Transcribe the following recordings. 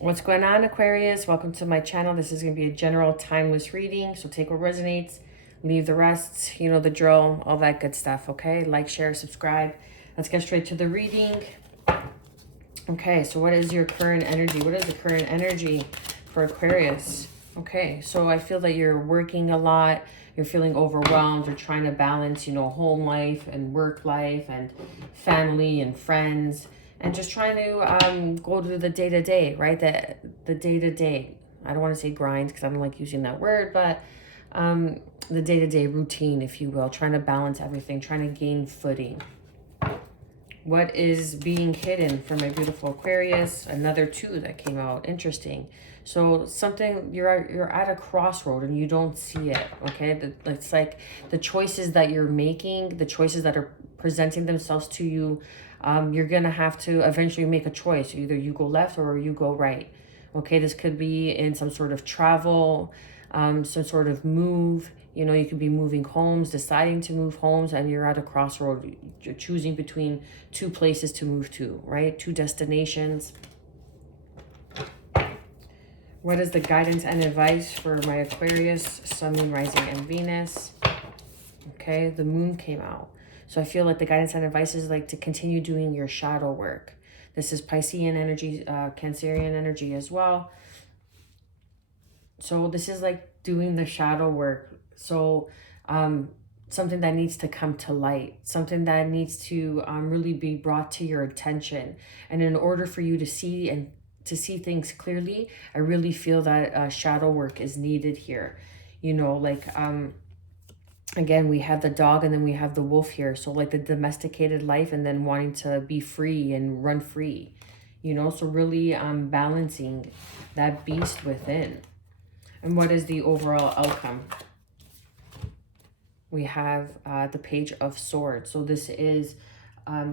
What's going on, Aquarius? Welcome to my channel. This is going to be a general timeless reading. So take what resonates, leave the rest, you know the drill, all that good stuff, okay? Like, share, subscribe. Let's get straight to the reading. Okay, so what is your current energy? What is the current energy for Aquarius? Okay, so I feel that you're working a lot. You're feeling overwhelmed. You're trying to balance, home life and work life and family and friends, and just trying to go to the day-to-day, right? The day-to-day. I don't want to say grind because I don't like using that word, but the day-to-day routine, if you will. Trying to balance everything, trying to gain footing. What is being hidden for my beautiful Aquarius? Another 2 that came out. Interesting. So something, you're at a crossroad and you don't see it, okay? It's like the choices that you're making, the choices that are presenting themselves to you, you're going to have to eventually make a choice. Either you go left or you go right, okay? This could be in some sort of travel, some sort of move. You could be moving homes, deciding to move homes, and you're at a crossroad. You're choosing between 2 places to move to, right? 2 destinations. What is the guidance and advice for my Aquarius, Sun, Moon, Rising, and Venus? Okay, the Moon came out. So I feel like the guidance and advice is like to continue doing your shadow work. This is Piscean energy, Cancerian energy as well. So this is like doing the shadow work. So something that needs to come to light, something that needs to really be brought to your attention. And in order for you to see and to see things clearly, I really feel that shadow work is needed here. Again, we have the dog and then we have the wolf here. So like the domesticated life and then wanting to be free and run free, so really balancing that beast within. And what is the overall outcome? We have the Page of Swords. So this is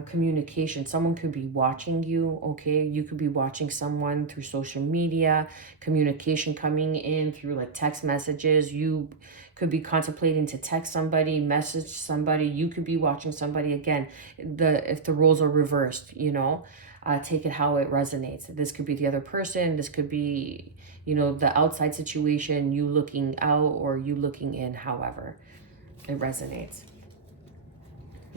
communication. Someone could be watching you, okay? You could be watching someone through social media, communication coming in through like text messages. You could be contemplating to text somebody, message somebody. You could be watching somebody. Again, if the roles are reversed, take it how it resonates. This could be the other person. This could be, the outside situation, you looking out or you looking in, however it resonates.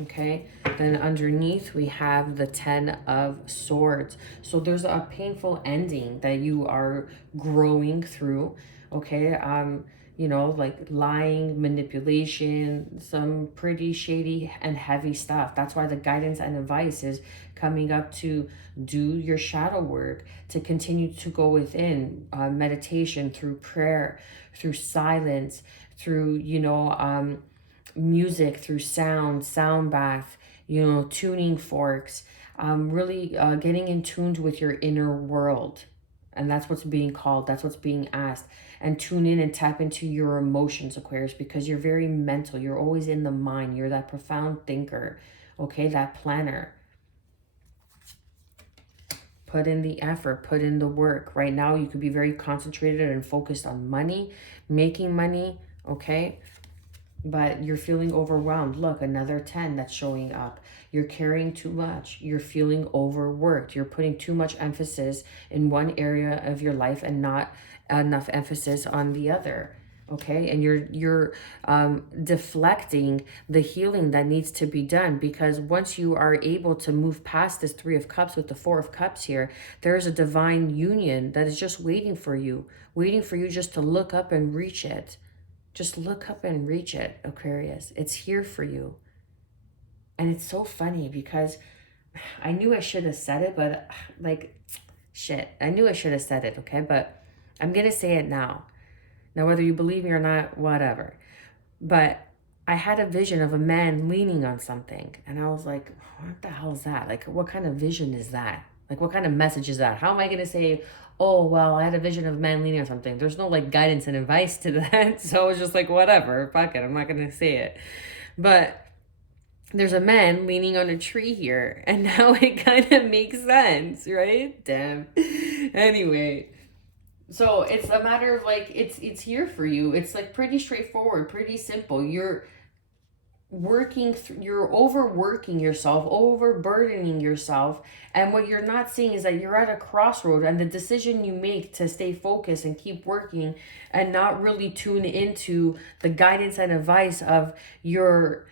Okay, then underneath we have the 10 of Swords. So there's a painful ending that you are growing through, okay? Like lying, manipulation, some pretty shady and heavy stuff. That's why the guidance and advice is coming up to do your shadow work, to continue to go within, meditation, through prayer, through silence, through, music, through sound bath, tuning forks, really getting in tuned with your inner world. And that's what's being called. That's what's being asked. And tune in and tap into your emotions, Aquarius, because you're very mental. You're always in the mind. You're that profound thinker, okay? That planner. Put in the effort, put in the work. Right now, you could be very concentrated and focused on money, making money, okay? But you're feeling overwhelmed. Look, another 10 that's showing up. You're carrying too much. You're feeling overworked. You're putting too much emphasis in one area of your life and not enough emphasis on the other. Okay, and you're deflecting the healing that needs to be done, because once you are able to move past this 3 of Cups with the 4 of Cups here, there's a divine union that is just waiting for you just to look up and reach it. Just look up and reach it, Aquarius. It's here for you. And it's so funny because I knew I should have said it, but shit. I knew I should have said it, okay? But I'm going to say it now. Now, whether you believe me or not, whatever. But I had a vision of a man leaning on something. And I was like, what the hell is that? Like, what kind of vision is that? Like, what kind of message is that? How am I going to say, oh, well, I had a vision of a man leaning on something? There's no, like, guidance and advice to that. So I was just like, whatever, fuck it. I'm not going to say it. But there's a man leaning on a tree here. And now it kind of makes sense, right? Damn. Anyway. So it's a matter of, like, it's here for you. It's, like, pretty straightforward, pretty simple. you're overworking yourself, overburdening yourself. And what you're not seeing is that you're at a crossroad, and the decision you make to stay focused and keep working and not really tune into the guidance and advice of your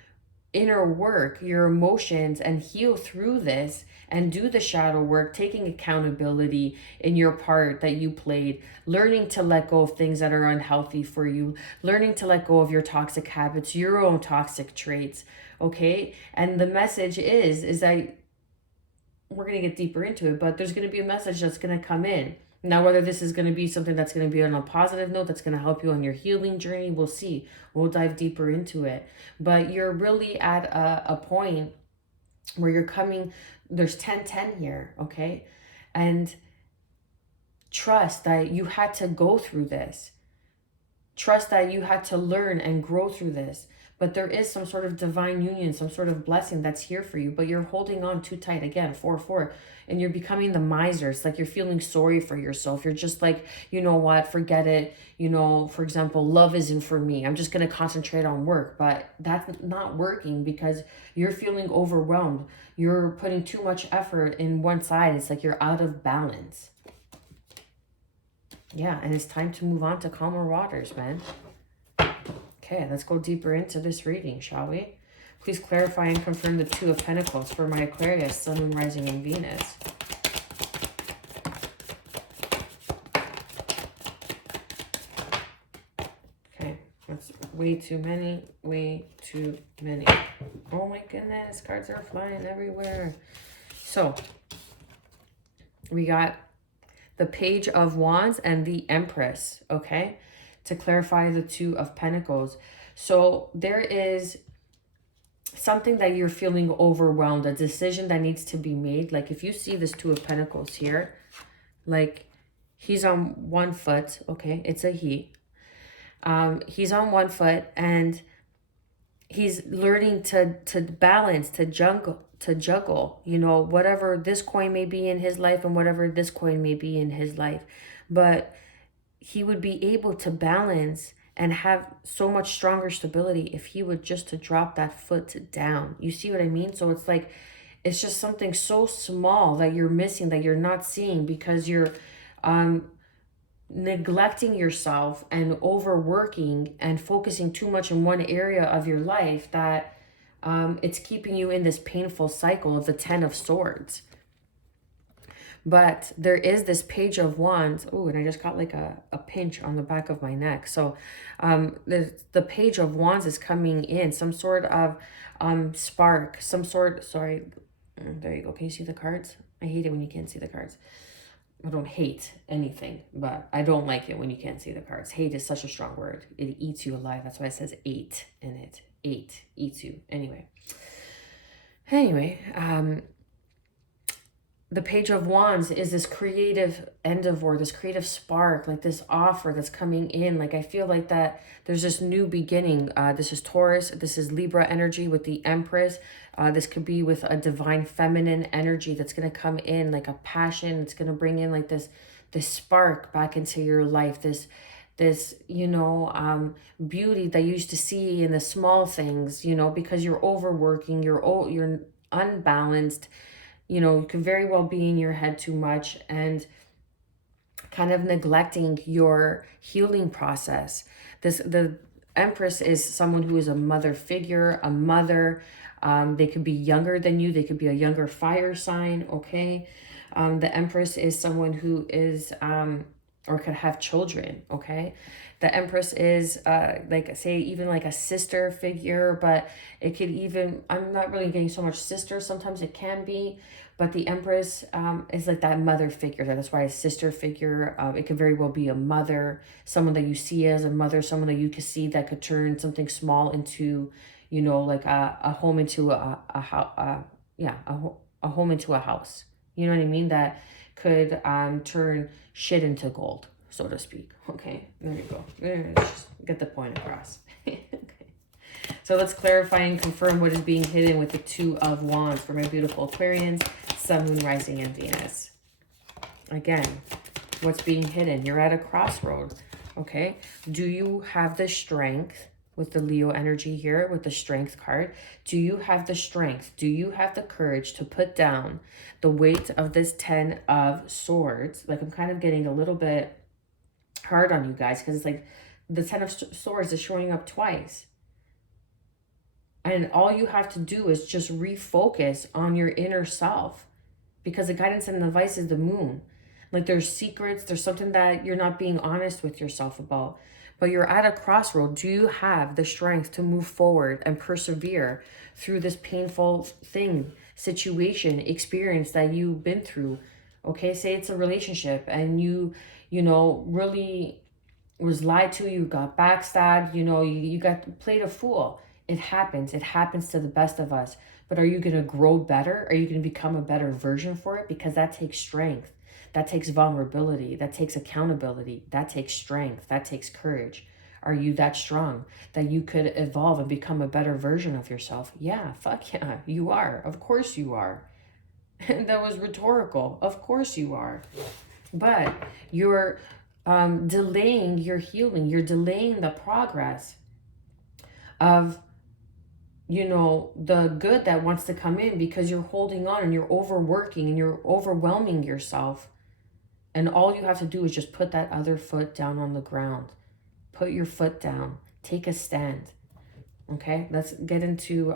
inner work, your emotions, and heal through this and do the shadow work, taking accountability in your part that you played, learning to let go of things that are unhealthy for you, learning to let go of your toxic habits, your own toxic traits, okay? And the message is that we're going to get deeper into it, but there's going to be a message that's going to come in. Now, whether this is going to be something that's going to be on a positive note, that's going to help you on your healing journey, we'll see. We'll dive deeper into it. But you're really at a point where you're coming, there's 10-10 here, okay? And trust that you had to go through this. Trust that you had to learn and grow through this. But there is some sort of divine union, some sort of blessing that's here for you, but you're holding on too tight. Again, 4-4, and you're becoming the miser. It's like you're feeling sorry for yourself. You're just like, you know what, forget it. You know, for example, love isn't for me. I'm just going to concentrate on work, but that's not working because you're feeling overwhelmed. You're putting too much effort in one side. It's like you're out of balance. Yeah, and it's time to move on to calmer waters, man. Okay, let's go deeper into this reading, shall we? Please clarify and confirm the Two of Pentacles for my Aquarius, Sun, Moon, Rising, and Venus. Okay, that's way too many, way too many. Oh my goodness, cards are flying everywhere. So, we got the Page of Wands and the Empress, okay? To clarify the Two of Pentacles. So there is something that you're feeling overwhelmed, a decision that needs to be made. Like if you see this Two of Pentacles here, like he's on one foot, okay? It's a he. He's on one foot and he's learning to balance, to juggle, you know, whatever this coin may be in his life and whatever this coin may be in his life. But he would be able to balance and have so much stronger stability if he would just to drop that foot down. You see what I mean? So it's like, it's just something so small that you're missing, that you're not seeing because you're neglecting yourself and overworking and focusing too much in one area of your life that it's keeping you in this painful cycle of the Ten of Swords. But there is this Page of Wands. Oh, and I just got like a pinch on the back of my neck. So the Page of Wands is coming in. Some sort of spark. Some sort, sorry. There you go. Can you see the cards? I hate it when you can't see the cards. I don't hate anything, but I don't like it when you can't see the cards. Hate is such a strong word. It eats you alive. That's why it says 8 in it. 8 eats you. Anyway, the Page of Wands is this creative endeavor, this creative spark, like this offer that's coming in. Like I feel like that there's this new beginning. This is Taurus. This is Libra energy with the Empress. This could be with a divine feminine energy that's going to come in, like a passion. It's going to bring in like this spark back into your life. This you know, beauty that you used to see in the small things, you know, because you're overworking, you're unbalanced. You know, you could very well be in your head too much and kind of neglecting your healing process. The Empress is someone who is a mother figure, a mother. They could be younger than you. They could be a younger fire sign, okay? The Empress is someone who is, or could have children, okay? The Empress is, like, say, even like a sister figure, but it could even, I'm not really getting so much sister. Sometimes it can be, but the Empress is like that mother figure. That's why a sister figure. It could very well be a mother, someone that you see as a mother, someone that you could see that could turn something small into, you know, like a home into a home into a house. You know what I mean? That could turn shit into gold, so to speak. Okay, there you go. Let's just get the point across. Okay. So let's clarify and confirm what is being hidden with the Two of Wands for my beautiful Aquarians, Sun, Moon, Rising, and Venus. Again, what's being hidden? You're at a crossroad, okay? Do you have the strength with the Leo energy here, with the Strength card. Do you have the strength? Do you have the courage to put down the weight of this 10 of Swords? Like, I'm kind of getting a little bit hard on you guys, because it's like the 10 of Swords is showing up twice. And all you have to do is just refocus on your inner self, because the guidance and advice is the Moon. Like, there's secrets, there's something that you're not being honest with yourself about, but you're at a crossroad. Do you have the strength to move forward and persevere through this painful situation, experience that you've been through? Okay, say it's a relationship and you know, really was lied to, you got backstabbed, you know, you got played a fool. It happens to the best of us. But are you going to grow better? Are you going to become a better version for it? Because that takes strength, that takes vulnerability, that takes accountability, that takes strength, that takes courage. Are you that strong that you could evolve and become a better version of yourself? Yeah, fuck yeah, you are. Of course you are. That was rhetorical. Of course you are. But you're delaying your healing. You're delaying the progress of, you know, the good that wants to come in, because you're holding on and you're overworking and you're overwhelming yourself. And all you have to do is just put that other foot down on the ground. Put your foot down. Take a stand. Okay, let's get into,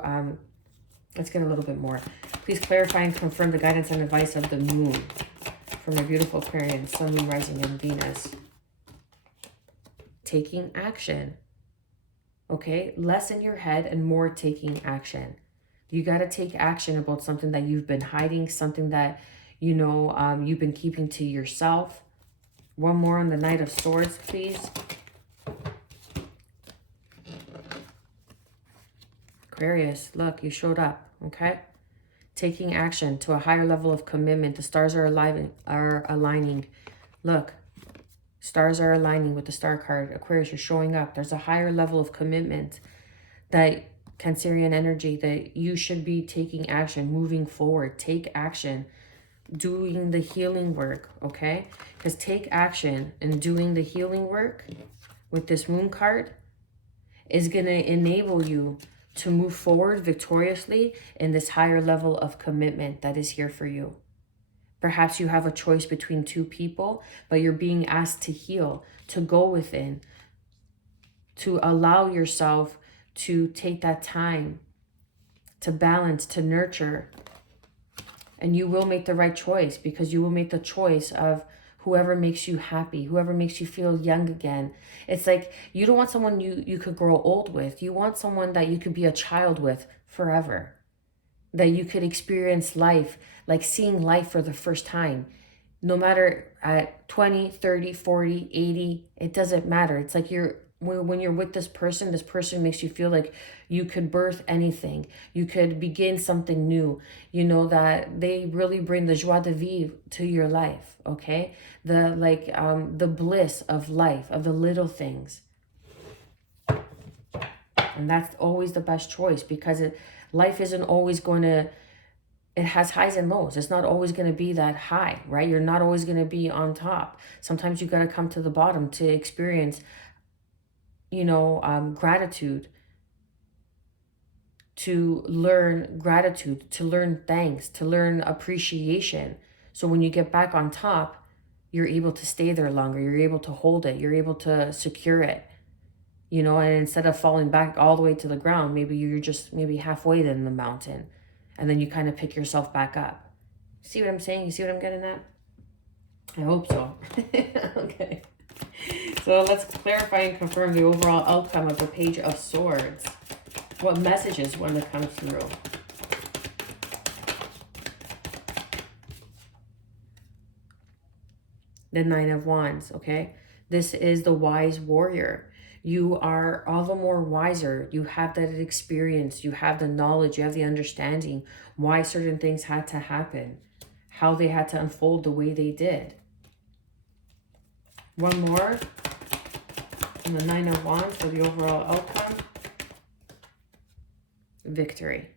let's get a little bit more. Please clarify and confirm the guidance and advice of the Moon for my beautiful Aquarians, Sun, Moon, Rising, and Venus. Taking action. Okay, less in your head and more taking action. You got to take action about something that you've been hiding, something that, you know, you've been keeping to yourself. One more on the Knight of Swords, please. Aquarius, look, you showed up, okay? Taking action to a higher level of commitment. The stars are aligning. Look, stars are aligning with the Star card. Aquarius, you're showing up. There's a higher level of commitment, that Cancerian energy, that you should be taking action, moving forward. Take action, doing the healing work, okay? Because take action and doing the healing work with this Moon card is going to enable you to move forward victoriously in this higher level of commitment that is here for you. Perhaps you have a choice between two people, but you're being asked to heal, to go within, to allow yourself to take that time, to balance, to nurture. And you will make the right choice, because you will make the choice of whoever makes you happy, whoever makes you feel young again. It's like, you don't want someone you could grow old with. You want someone that you could be a child with forever. That you could experience life, like seeing life for the first time. No matter at 20, 30, 40, 80, it doesn't matter. It's like when you're with this person makes you feel like you could birth anything. You could begin something new. You know, that they really bring the joie de vivre to your life, okay? The bliss of life, of the little things. And that's always the best choice, because life isn't always going to, it has highs and lows. It's not always going to be that high, right? You're not always going to be on top. Sometimes you got to come to the bottom to experience, you know, gratitude, to learn gratitude, to learn thanks, to learn appreciation. So when you get back on top, you're able to stay there longer. You're able to hold it. You're able to secure it, you know, and instead of falling back all the way to the ground, maybe you're just maybe halfway in the mountain, and then you kind of pick yourself back up. See what I'm saying? You see what I'm getting at? I hope so. Okay. So let's clarify and confirm the overall outcome of the Page of Swords. What messages want to come through? The Nine of Wands, okay? This is the wise warrior. You are all the more wiser. You have that experience. You have the knowledge. You have the understanding why certain things had to happen, how they had to unfold the way they did. One more. And the Nine of Wands for the overall outcome. Victory.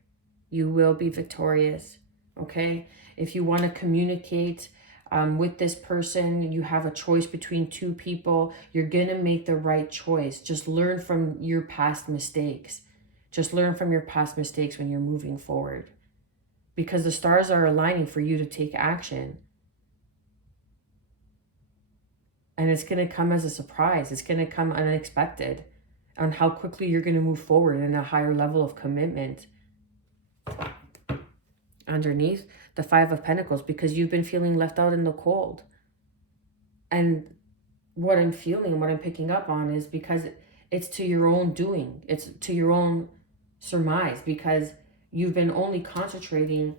You will be victorious, okay? If you want to communicate With this person, you have a choice between two people. You're going to make the right choice. Just learn from your past mistakes. Just learn from your past mistakes when you're moving forward. Because the stars are aligning for you to take action. And it's going to come as a surprise. It's going to come unexpected on how quickly you're going to move forward in a higher level of commitment. Underneath, the Five of Pentacles, because you've been feeling left out in the cold. And what I'm feeling, what I'm picking up on is because it's to your own doing. It's to your own surmise, because you've been only concentrating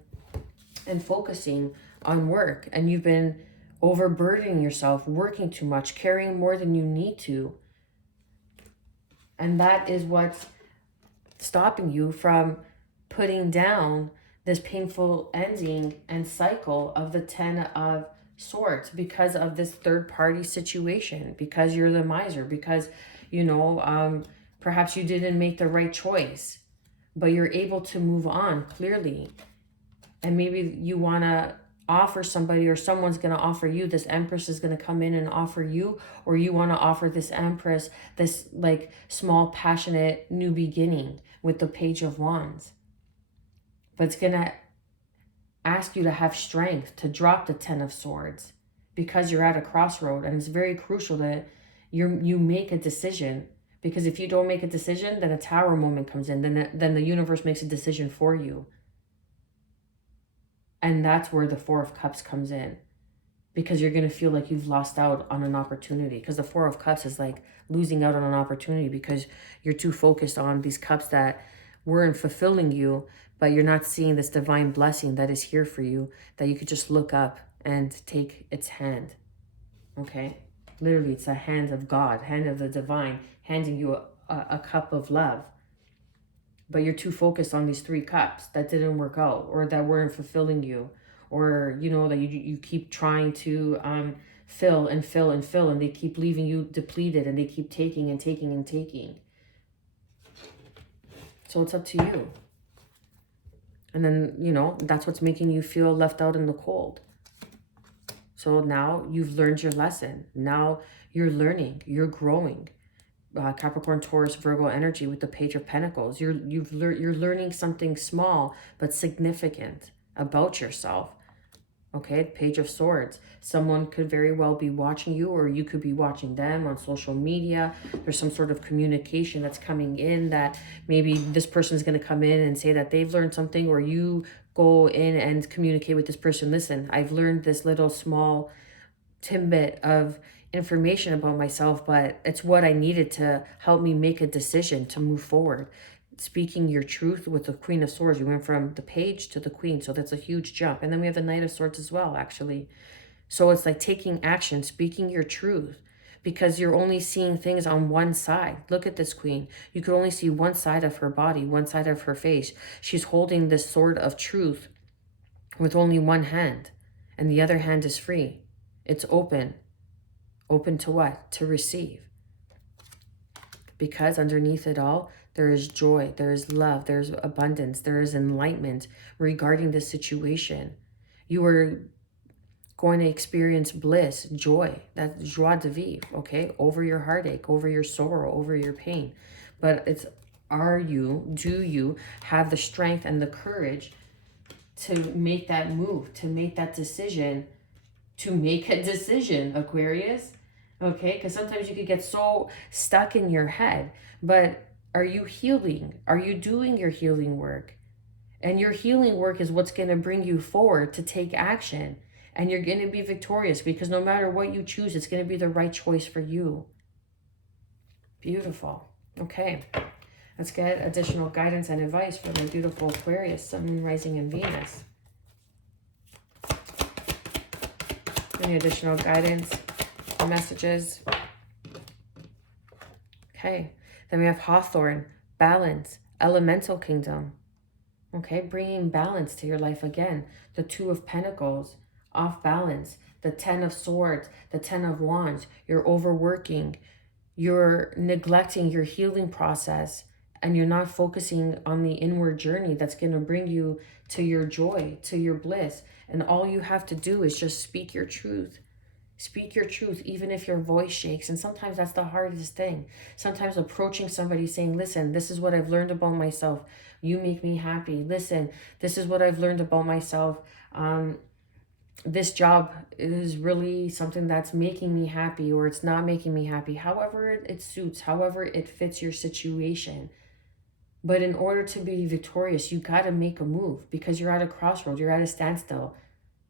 and focusing on work, and you've been overburdening yourself, working too much, carrying more than you need to. And that is what's stopping you from putting down this painful ending and cycle of the Ten of Swords, because of this third party situation, because you're the miser, because, you know, perhaps you didn't make the right choice, but you're able to move on clearly. And maybe you want to offer somebody, or someone's going to offer you, this Empress is going to come in and offer you, or you want to offer this Empress this like small passionate new beginning with the Page of Wands. But it's going to ask you to have strength to drop the Ten of Swords, because you're at a crossroad, and it's very crucial that you make a decision. Because if you don't make a decision, then a Tower moment comes in, then the universe makes a decision for you. And that's where the Four of Cups comes in, because you're going to feel like you've lost out on an opportunity, because the Four of Cups is like losing out on an opportunity because you're too focused on these cups that weren't fulfilling you, but you're not seeing this divine blessing that is here for you, that you could just look up and take its hand. Okay? Literally, it's a hand of God, hand of the divine, handing you a cup of love. But you're too focused on these three cups that didn't work out, or that weren't fulfilling you, or, you know, that you keep trying to fill and fill and fill, and they keep leaving you depleted, and they keep taking and taking and taking. So it's up to you. And then, you know, that's what's making you feel left out in the cold. So now you've learned your lesson. Now you're learning, you're growing. Capricorn, Taurus, Virgo energy with the Page of Pentacles. You're learning something small but significant about yourself. Okay, Page of Swords. Someone could very well be watching you, or you could be watching them on social media. There's some sort of communication that's coming in, that maybe this person is going to come in and say that they've learned something, or you go in and communicate with this person. Listen, I've learned this little small tidbit of information about myself, but it's what I needed to help me make a decision to move forward. Speaking your truth with the Queen of Swords. You went from the Page to the Queen, so that's a huge jump. And then we have the Knight of Swords as well, actually. So it's like taking action, speaking your truth, because you're only seeing things on one side. Look at this Queen. You could only see one side of her body, one side of her face. She's holding this sword of truth with only one hand, and the other hand is free. It's open. Open to what? To receive. Because underneath it all, there is joy, there is love, there's abundance, there is enlightenment regarding this situation. You are going to experience bliss, joy, that's joie de vivre, okay? Over your heartache, over your sorrow, over your pain. But it's, do you have the strength and the courage to make that move, to make that decision, Aquarius? Okay, because sometimes you could get so stuck in your head, but are you healing? Are you doing your healing work? And your healing work is what's going to bring you forward to take action. And you're going to be victorious, because no matter what you choose, it's going to be the right choice for you. Beautiful. Okay, let's get additional guidance and advice for the beautiful Aquarius, Sun, Moon, Rising, and Venus. Any additional guidance, messages? Okay, then we have Hawthorn, balance, elemental kingdom. Okay, bringing balance to your life again. The Two of Pentacles, off balance. The Ten of Swords, the Ten of Wands. You're overworking. You're neglecting your healing process. and you're not focusing on the inward journey that's going to bring you to your joy, to your bliss. And all you have to do is just speak your truth. Speak your truth, even if your voice shakes. And sometimes that's the hardest thing. Sometimes approaching somebody saying, listen, this is what I've learned about myself. You make me happy. Listen, this is what I've learned about myself. This job is really something that's making me happy, or it's not making me happy. However it suits, however it fits your situation. But in order to be victorious, you got to make a move, because you're at a crossroad, you're at a standstill,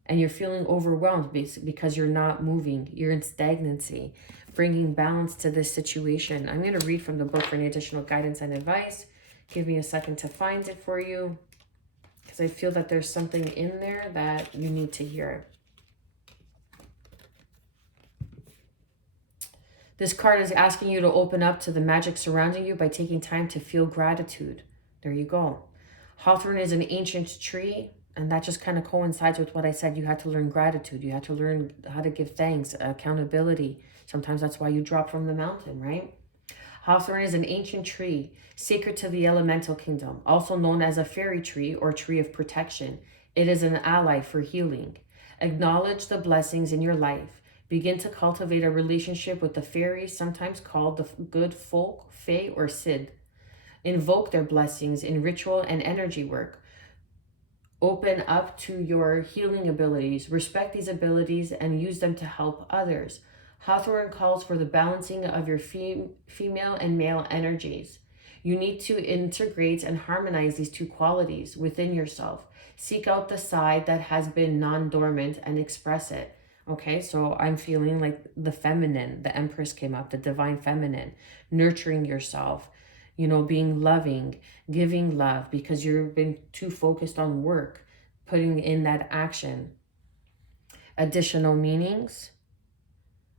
and you're feeling overwhelmed because you're not moving. You're in stagnancy. Bringing balance to this situation. I'm going to read from the book for any additional guidance and advice. Give me a second to find it for you, because I feel that there's something in there that you need to hear. This card is asking you to open up to the magic surrounding you by taking time to feel gratitude. There you go. Hawthorn is an ancient tree, and that just kind of coincides with what I said. You had to learn gratitude. You had to learn how to give thanks, accountability. Sometimes that's why you drop from the mountain, right? Hawthorn is an ancient tree, sacred to the elemental kingdom, also known as a fairy tree or tree of protection. It is an ally for healing. Acknowledge the blessings in your life. Begin to cultivate a relationship with the fairies, sometimes called the good folk, fae, or Sid. Invoke their blessings in ritual and energy work. Open up to your healing abilities. Respect these abilities and use them to help others. Hawthorn calls for the balancing of your female and male energies. You need to integrate and harmonize these two qualities within yourself. Seek out the side that has been non-dormant and express it. Okay, so I'm feeling like the feminine, the Empress came up, the divine feminine, nurturing yourself, you know, being loving, giving love, because you've been too focused on work, putting in that action. Additional meanings.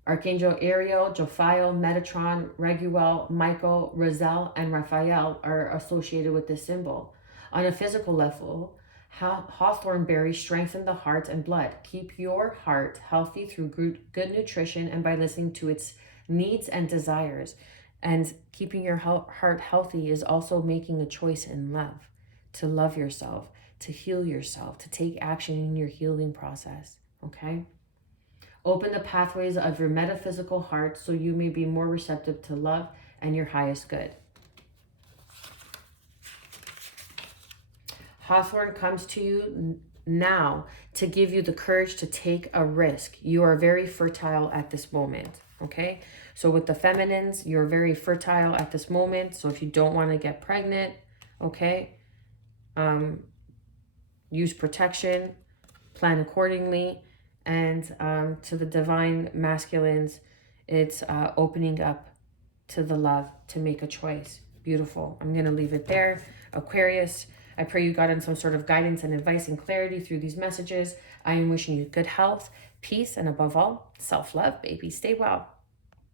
Archangel Ariel, Jophiel, Metatron, Raguel, Michael, Raziel, and Raphael are associated with this symbol. On a physical level, hawthorn berries strengthen the heart and blood. Keep your heart healthy through good nutrition and by listening to its needs and desires. And keeping your heart healthy is also making a choice in love, to love yourself, to heal yourself, to take action in your healing process, okay? Open the pathways of your metaphysical heart so you may be more receptive to love and your highest good. Hawthorn comes to you now to give you the courage to take a risk. You are very fertile at this moment, okay? So with the feminines, you're very fertile at this moment. So if you don't want to get pregnant, okay, use protection, plan accordingly. And to the divine masculines, it's opening up to the love to make a choice. Beautiful. I'm going to leave it there. Aquarius, I pray you got in some sort of guidance and advice and clarity through these messages. I am wishing you good health, peace, and above all, self-love, baby. Stay well.